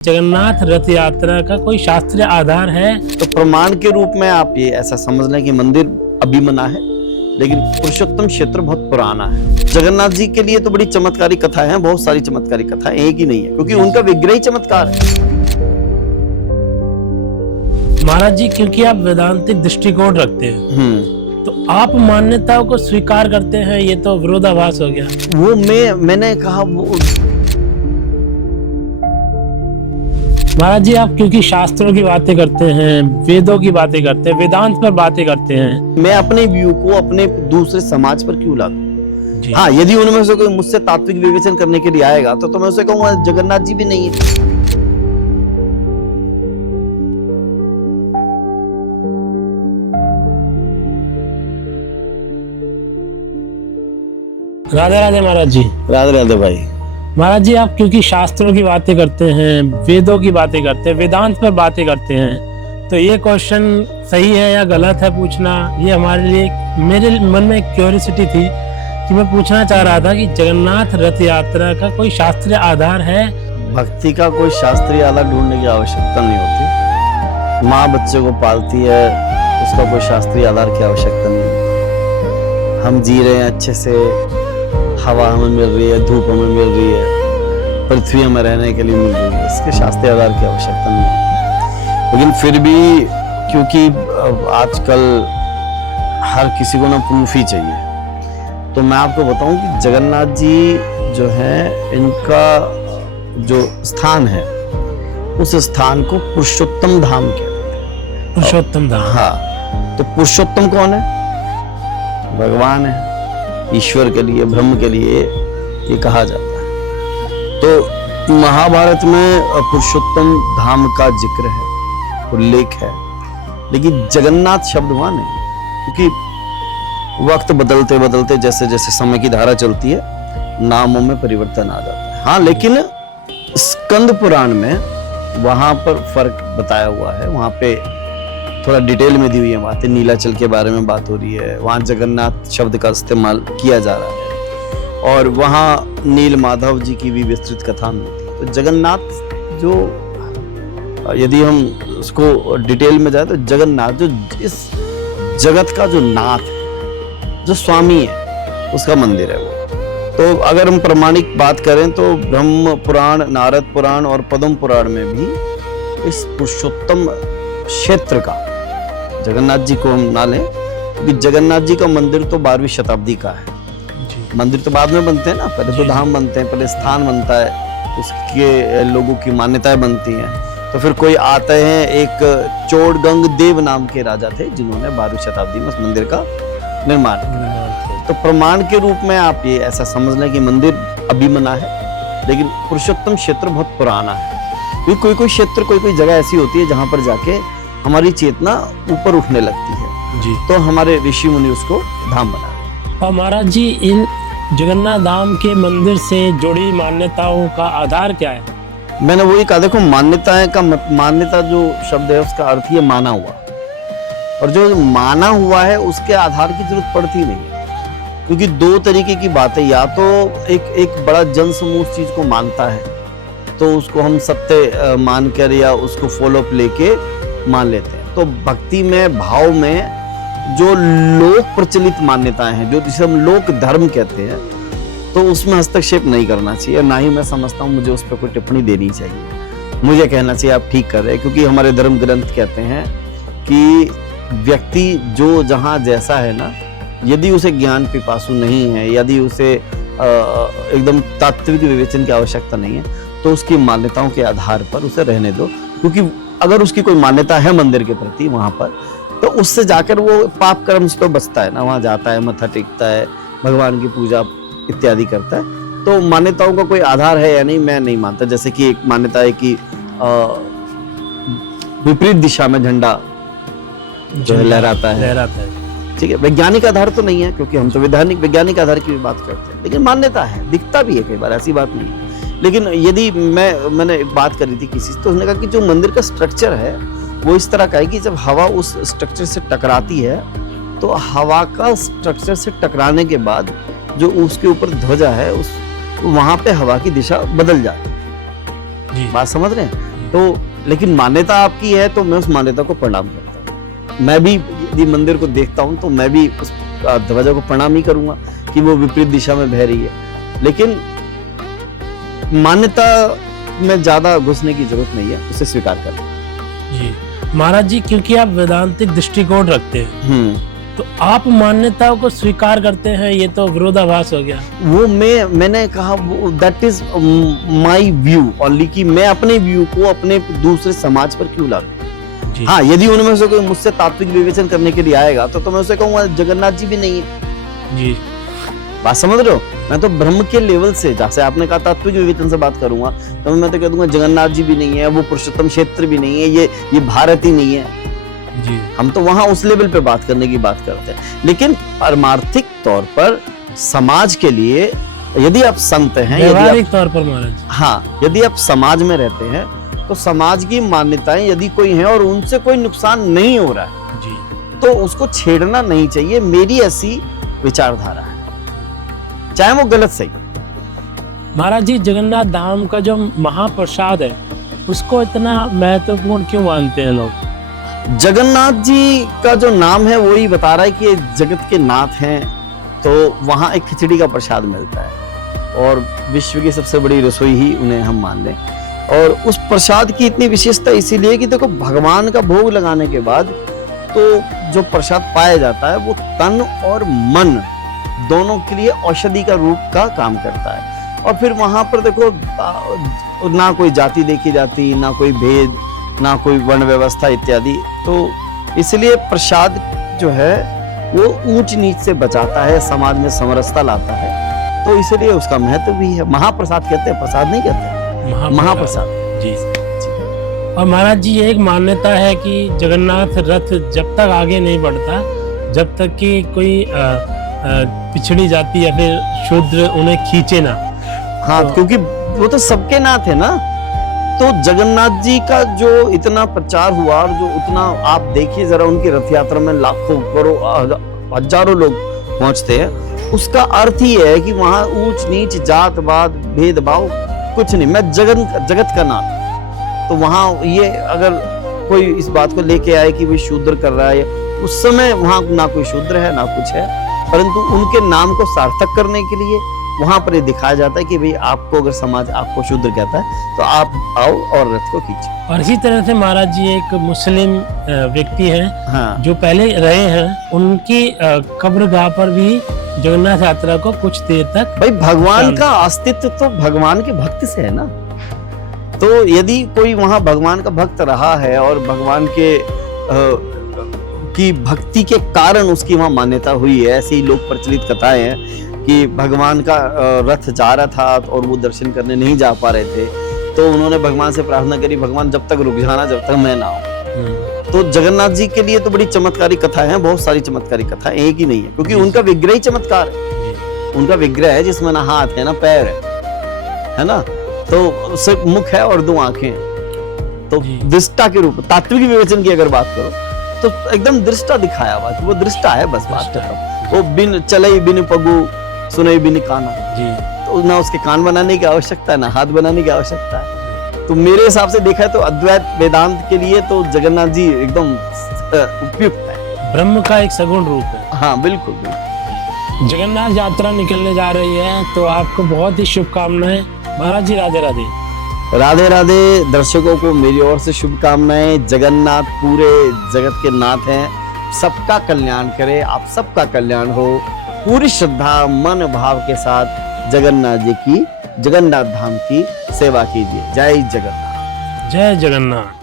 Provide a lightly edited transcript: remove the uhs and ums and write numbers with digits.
जगन्नाथ रथ यात्रा का कोई शास्त्रीय आधार है? तो प्रमाण के रूप में आप ये ऐसा समझ लें कि मंदिर अभी बना है, लेकिन पुरुषोत्तम क्षेत्र बहुत पुराना है। जगन्नाथ जी के लिए तो बड़ी चमत्कारी कथा है, बहुत सारी चमत्कारी कथा, एक ही नहीं है, क्योंकि उनका विग्रह ही चमत्कार है। महाराज जी, क्योंकि आप वेदांतिक दृष्टिकोण रखते हैं, तो आप मान्यताओं को स्वीकार करते हैं, ये तो विरोधाभास हो गया। वो मैंने कहा वो महाराज जी, आप क्योंकि शास्त्रों की बातें करते हैं, वेदों की बातें करते हैं, वेदांत पर बातें करते हैं, मैं अपने व्यू को अपने दूसरे समाज पर क्यों लागू? जी। हाँ, यदि उनमें से कोई मुझसे तात्विक विवेचन करने के लिए आएगा तो मैं उसे कहूंगा जगन्नाथ जी भी नहीं है। राधे राधे महाराज जी। राधे राधे भाई। महाराज जी, आप क्योंकि शास्त्रों की बातें करते हैं, वेदों की बातें करते हैं, वेदांत पर बातें करते हैं, तो ये क्वेश्चन सही है या गलत है पूछना, ये हमारे लिए, मेरे मन में एक क्यूरियोसिटी थी कि मैं पूछना चाह रहा था कि जगन्नाथ रथ यात्रा का कोई शास्त्रीय आधार है? भक्ति का कोई शास्त्रीय आधार ढूंढने की आवश्यकता नहीं होती। माँ बच्चे को पालती है, उसका कोई शास्त्रीय आधार की आवश्यकता नहीं। हम जी रहे हैं अच्छे से, हवा हमें मिल रही है, धूप हमें मिल रही है, पृथ्वी हमें रहने के लिए मिल रही है, इसके शास्त्रीय आधार की आवश्यकता नहीं है। लेकिन फिर भी क्योंकि आजकल हर किसी को ना प्रूफ ही चाहिए, तो मैं आपको बताऊं कि जगन्नाथ जी जो है, इनका जो स्थान है, उस स्थान को पुरुषोत्तम धाम कहते हैं। पुरुषोत्तम धाम। हाँ, तो पुरुषोत्तम कौन है? भगवान है। ईश्वर के लिए, ब्रह्म के लिए ये कहा जाता है। तो महाभारत में पुरुषोत्तम धाम का जिक्र है, उल्लेख है, लेकिन जगन्नाथ शब्द वहां नहीं, क्योंकि वक्त बदलते बदलते जैसे जैसे समय की धारा चलती है, नामों में परिवर्तन आ जाता है। हाँ, लेकिन स्कंद पुराण में वहां पर फर्क बताया हुआ है, वहां पे थोड़ा डिटेल में दी हुई है बातें। नीलाचल के बारे में बात हो रही है, वहां जगन्नाथ शब्द का इस्तेमाल किया जा रहा है, और वहां नील माधव जी की भी विस्तृत कथा मिलती है। तो जगन्नाथ जो, यदि हम उसको डिटेल में जाए तो जगन्नाथ जो इस जगत का जो नाथ है, जो स्वामी है, उसका मंदिर है वो। तो अगर हम प्रमाणिक बात करें तो ब्रह्म पुराण, नारद पुराण और पद्म पुराण में भी इस पुरुषोत्तम क्षेत्र का, जगन्नाथ जी को हम ना लें, क्योंकि जगन्नाथ जी का मंदिर तो 12वीं शताब्दी का है। मंदिर तो बाद में बनते हैं ना, पहले तो धाम बनते हैं, पहले स्थान बनता है, उसके लोगों की मान्यताएं बनती हैं। तो फिर कोई आते हैं, एक चोड़गंग देव नाम के राजा थे, जिन्होंने 12वीं शताब्दी में उस मंदिर का निर्माण किया। तो प्रमाण के रूप में आप ये ऐसा समझ लें कि मंदिर अभी बना है, लेकिन पुरुषोत्तम क्षेत्र बहुत पुराना है। क्योंकि कोई कोई क्षेत्र, कोई कोई जगह ऐसी होती है जहां पर जाके हमारी चेतना ऊपर उठने लगती है जी, तो हमारे ऋषि मुनि उसको धाम बना रहे। और महाराज जी, इन जगन्नाथ धाम के मंदिर से जुड़ी मान्यताओं का आधार क्या है? मैंने वही कहा, देखो मान्यताएं का मान्यता जो शब्द है उसका अर्थ ही माना हुआ, और जो माना हुआ है उसके आधार की जरूरत पड़ती नहीं है, क्योंकि दो तरीके की बातें, या तो एक बड़ा जन समूह उस चीज को मानता है तो उसको हम सत्य मानकर या उसको फॉलो अप लेके मान लेते हैं। तो भक्ति में, भाव में जो लोक प्रचलित मान्यताएं हैं, जो जिसे हम लोक धर्म कहते हैं, तो उसमें हस्तक्षेप नहीं करना चाहिए, ना ही मैं समझता हूँ मुझे उस पर कोई टिप्पणी देनी चाहिए। मुझे कहना चाहिए आप ठीक कर रहे हैं, क्योंकि हमारे धर्म ग्रंथ कहते हैं कि व्यक्ति जो जहाँ जैसा है ना, यदि उसे ज्ञान पिपासु नहीं है, यदि उसे एकदम तात्विक विवेचन की आवश्यकता नहीं है, तो उसकी मान्यताओं के आधार पर उसे रहने दो। क्योंकि अगर उसकी कोई मान्यता है मंदिर के प्रति वहां पर, तो उससे जाकर वो पाप कर्म से तो बचता है ना, वहां जाता है, मत्था टेकता है, भगवान की पूजा इत्यादि करता है। तो मान्यताओं का कोई आधार है या नहीं, मैं नहीं मानता। जैसे कि एक मान्यता है कि विपरीत दिशा में झंडा जो है लहराता है, ठीक है, वैज्ञानिक आधार तो नहीं है, क्योंकि हम तो वैज्ञानिक आधार की भी बात करते हैं, लेकिन मान्यता है, दिखता भी है कई बार, ऐसी बात नहीं है। लेकिन यदि मैंने एक बात करी थी किसी से, तो उसने कहा कि जो मंदिर का स्ट्रक्चर है वो इस तरह का है कि जब हवा उस स्ट्रक्चर से टकराती है, तो हवा का स्ट्रक्चर से टकराने के बाद जो उसके ऊपर ध्वजा है, उस वहां पे हवा की दिशा बदल जाती है। जी। बात समझ रहे हैं? तो लेकिन मान्यता आपकी है तो मैं उस मान्यता को प्रणाम करता हूँ। मैं भी यदि मंदिर को देखता हूँ तो मैं भी उस ध्वजा को प्रणाम ही करूंगा कि वो विपरीत दिशा में बह रही है। लेकिन मान्यता में ज्यादा घुसने की जरूरत नहीं है, उसे स्वीकार कर लें। जी महाराज जी, क्योंकि आप वेदांतिक दृष्टिकोण रखते हैं तो आप मान्यताओं को स्वीकार करते हैं, ये तो विरोधाभास हो गया। वो मैंने कहा वो that is my view only, कि मैं अपने व्यू को अपने दूसरे समाज पर क्यों लागू। जी। हाँ, यदि उनमें से कोई मुझसे तात्विक विवेचन करने के लिए आएगा तो मैं उसे कहूंगा जगन्नाथ जी भी नहीं है। जी। बात समझ रहे हो? मैं तो ब्रह्म के लेवल से, जैसे आपने कहा तात्विक विवेचन से बात करूंगा तो मैं तो कह दूंगा जगन्नाथ जी भी नहीं है, वो पुरुषोत्तम क्षेत्र भी नहीं है, ये भारत ही नहीं है। जी। हम तो वहां उस लेवल पे बात करने की बात करते हैं। लेकिन पारमार्थिक तौर पर समाज के लिए यदि आप संत हैं, व्यवहारिक तौर पर महाराज, हाँ, यदि आप समाज में रहते हैं तो समाज की मान्यताएं यदि कोई हैं और उनसे कोई नुकसान नहीं हो रहा है जी, तो उसको छेड़ना नहीं चाहिए। मेरी ऐसी विचारधारा है, चाहे वो गलत सही। महाराज जी, जगन्नाथ धाम का जो महाप्रसाद है उसको इतना महत्वपूर्ण क्यों मानते हैं लोग? जगन्नाथ जी का जो नाम है वही बता रहा है कि ये जगत के नाथ हैं, तो वहां एक खिचड़ी का प्रसाद मिलता है और विश्व की सबसे बड़ी रसोई ही उन्हें हम मान लें। और उस प्रसाद की इतनी विशेषता इसीलिए कि देखो, भगवान का भोग लगाने के बाद तो जो प्रसाद पाया जाता है वो तन और मन दोनों के लिए औषधि का रूप का काम करता है। और फिर वहां पर देखो ना कोई जाति देखी जाती, ना कोई भेद, ना कोई वर्ण व्यवस्था इत्यादि। तो इसलिए प्रसाद जो है वो ऊंच नीच से बचाता है, समाज में समरसता लाता है, तो इसलिए उसका महत्व भी है। महाप्रसाद कहते हैं, प्रसाद नहीं कहते, महाप्रसाद। जी। और महाराज जी, ये एक मान्यता है कि जगन्नाथ रथ जब तक आगे नहीं बढ़ता, जब तक कि कोई पिछड़ी जाति या फिर शूद्र उन्हें खींचे ना। हाँ, क्योंकि वो तो सबके नाथ है ना। तो जगन्नाथ जी का जो इतना प्रचार हुआ और जो उतना, आप देखिए जरा उनकी रथ यात्रा में लाखों करोड़ों हजारों लोग पहुंचते हैं, उसका अर्थ ही है कि वहां ऊंच नीच जातवाद भेदभाव कुछ नहीं। मैं जगत का नाथ। तो वहां ये अगर कोई इस बात को लेके आए कि वो शूद्र कर रहा है, उस समय वहां ना कोई शूद्र है ना कुछ है, परंतु उनके नाम को सार्थक करने के लिए वहां पर ये दिखाया जाता है कि भाई आपको अगर समाज आपको शूद्र कहता है तो आप आओ और रथ को खींचो। और इसी तरह से महाराज जी, एक मुस्लिम व्यक्ति हैं, हाँ, जो पहले रहे हैं, उनकी कब्रगाह पर भी जगन्नाथ यात्रा को कुछ देर तक, भाई भगवान का अस्तित्व तो भगवान के भक्त से है ना। तो यदि कोई वहां भगवान का भक्त रहा है और भगवान के की भक्ति के कारण उसकी वहां मान्यता हुई है, ऐसी लोक प्रचलित कथाएं हैं कि भगवान का रथ जा रहा था और वो दर्शन करने नहीं जा पा रहे थे, तो उन्होंने भगवान से प्रार्थना करी, भगवान जब तक रुक जाना जब तक मैं ना आऊं। तो जगन्नाथ जी के लिए तो बड़ी चमत्कारी कथा है, बहुत सारी चमत्कारी कथा, एक ही नहीं है, क्योंकि उनका विग्रह ही चमत्कार है। उनका विग्रह है जिसमें ना हाथ है ना पैर है ना, तो सिर्फ मुख है और दो आंखें, तो दृष्टा के रूप, तात्विक विवेचन की अगर बात करो तो एकदम दृष्टा दिखाया हुआ, वो दृष्टा है, बस बात खत्म। वो बिन चले बिन पगु सुने बिन काना जी, तो ना उसके कान बनाने की आवश्यकता है ना हाथ बनाने की आवश्यकता है। तो मेरे हिसाब से देखा है तो अद्वैत वेदांत के लिए तो जगन्नाथ जी एकदम उपयुक्त है, ब्रह्म का एक सगुण रूप है। हाँ बिल्कुल बिल्कुल। जगन्नाथ यात्रा निकलने जा रही है, तो आपको बहुत ही शुभकामनाएं महाराज जी। राधे राधे। राधे राधे। दर्शकों को मेरी ओर से शुभकामनाएं। जगन्नाथ पूरे जगत के नाथ हैं, सबका कल्याण करे, आप सबका कल्याण हो। पूरी श्रद्धा मन भाव के साथ जगन्नाथ जी की, जगन्नाथ धाम की सेवा कीजिए। जय जगन्नाथ। जय जगन्नाथ।